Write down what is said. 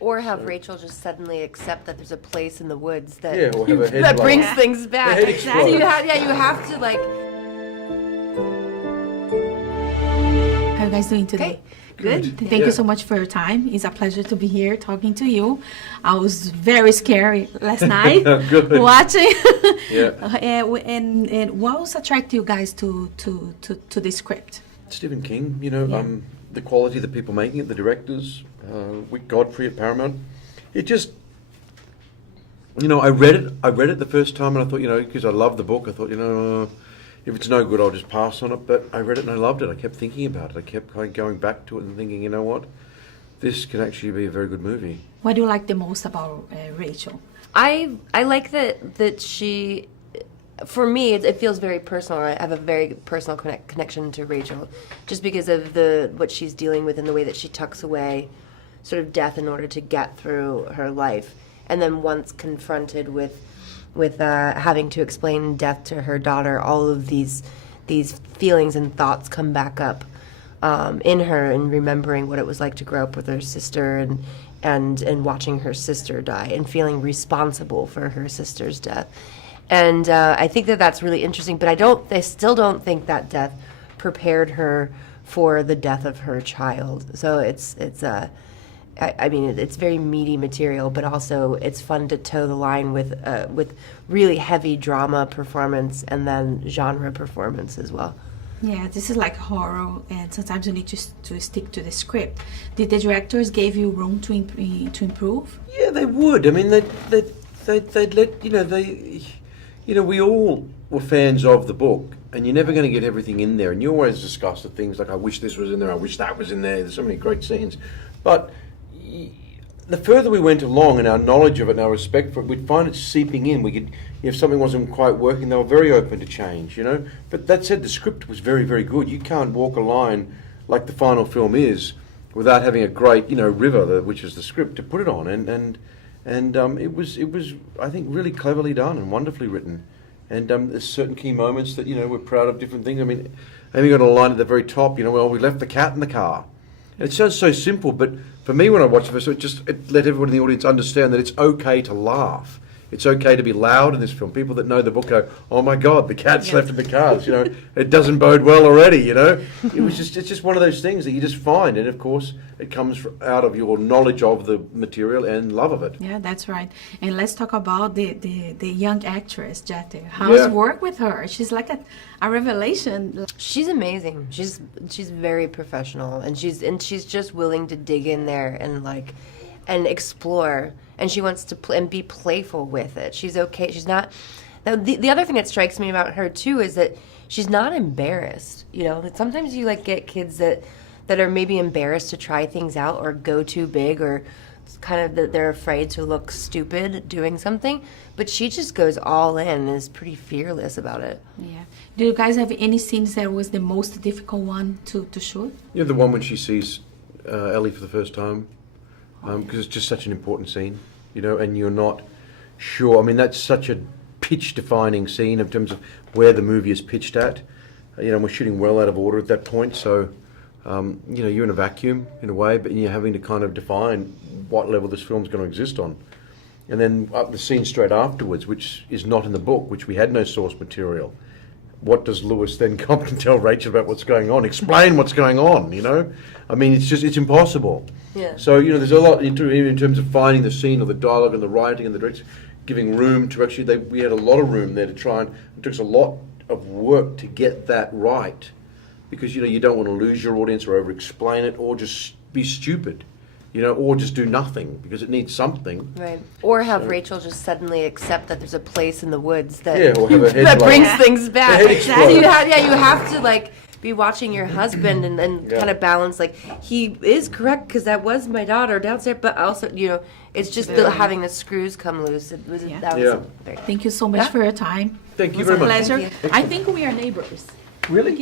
Or have Rachel just suddenly accept that there's a place in the woods that or have a head that blown. brings things back. The head explode. So you have to like. How are you guys doing today? Good. Thank you so much for your time. It's a pleasure to be here talking to you. I was very scary last night watching. And what was attracted you guys to this script? Stephen King, the quality of the people making it, the directors, Godfrey at Paramount. It just, I read it the first time and I thought, because I loved the book, I thought, if it's no good, I'll just pass on it. But I read it and I loved it. I kept thinking about it. I kept kind of going back to it and thinking, you know what, this can actually be a very good movie. What do you like the most about Rachel? I like that she, for me, it feels very personal. I have a very personal connection to Rachel, just because of what she's dealing with and the way that she tucks away sort of death in order to get through her life, and then once confronted with having to explain death to her daughter, all of these feelings and thoughts come back up in her, and remembering what it was like to grow up with her sister and watching her sister die and feeling responsible for her sister's death. And I think that's really interesting, but I still don't think that death prepared her for the death of her child. So it's very meaty material, but also it's fun to toe the line with really heavy drama performance and then genre performance as well. Yeah, this is like horror, and sometimes you need to stick to the script. Did the directors give you room to improve? Yeah, they would. I mean, they'd let we all were fans of the book, and you're never going to get everything in there, and you always discuss the things like, I wish this was in there, I wish that was in there. There's so many great scenes, but the further we went along in our knowledge of it and our respect for it, we'd find it seeping in. We could, if something wasn't quite working, they were very open to change, But that said, the script was very, very good. You can't walk a line like the final film is without having a great, river, which is the script, to put it on. And it was, I think, really cleverly done and wonderfully written. And there's certain key moments that, we're proud of different things. I mean, Amy got a line at the very top, well, we left the cat in the car. It sounds so simple, but for me, when I watched it, it let everyone in the audience understand that it's okay to laugh. It's okay to be loud in this film. People that know the book go, "Oh my God, the cat's left in the cars." It doesn't bode well already. It's just one of those things that you just find, and of course, it comes out of your knowledge of the material and love of it. Yeah, that's right. And let's talk about the young actress, Jette. How's work with her? She's like a revelation. She's amazing. She's very professional, and she's just willing to dig in there and explore. And she wants to and be playful with it. She's okay. She's not. The other thing that strikes me about her too is that she's not embarrassed. Sometimes you get kids that are maybe embarrassed to try things out or go too big, or kind of that they're afraid to look stupid doing something. But she just goes all in and is pretty fearless about it. Yeah. Do you guys have any scenes that was the most difficult one to shoot? Yeah, the one when she sees Ellie for the first time. Because it's just such an important scene, and you're not sure. I mean, that's such a pitch-defining scene in terms of where the movie is pitched at. We're shooting well out of order at that point, so, you're in a vacuum in a way, but you're having to kind of define what level this film's going to exist on. And then the scene straight afterwards, which is not in the book, which we had no source material. What does Lewis then come and tell Rachel about what's going on? Explain what's going on, I mean, it's impossible. Yeah. So, there's a lot in terms of finding the scene or the dialogue and the writing and the direction, giving room to actually, we had a lot of room there to try, and it took us a lot of work to get that right. Because, you don't want to lose your audience or over-explain it or just be stupid. Or just do nothing because it needs something. Right. Or have Rachel just suddenly accept that there's a place in the woods that or have a head that blown. brings things back. Exactly. You have to be watching your husband and kind of balance he is correct because that was my daughter downstairs, but also it's just having the screws come loose. That was Thank you so much for your time. Thank you very much. It was a pleasure. I think we are neighbors. Really?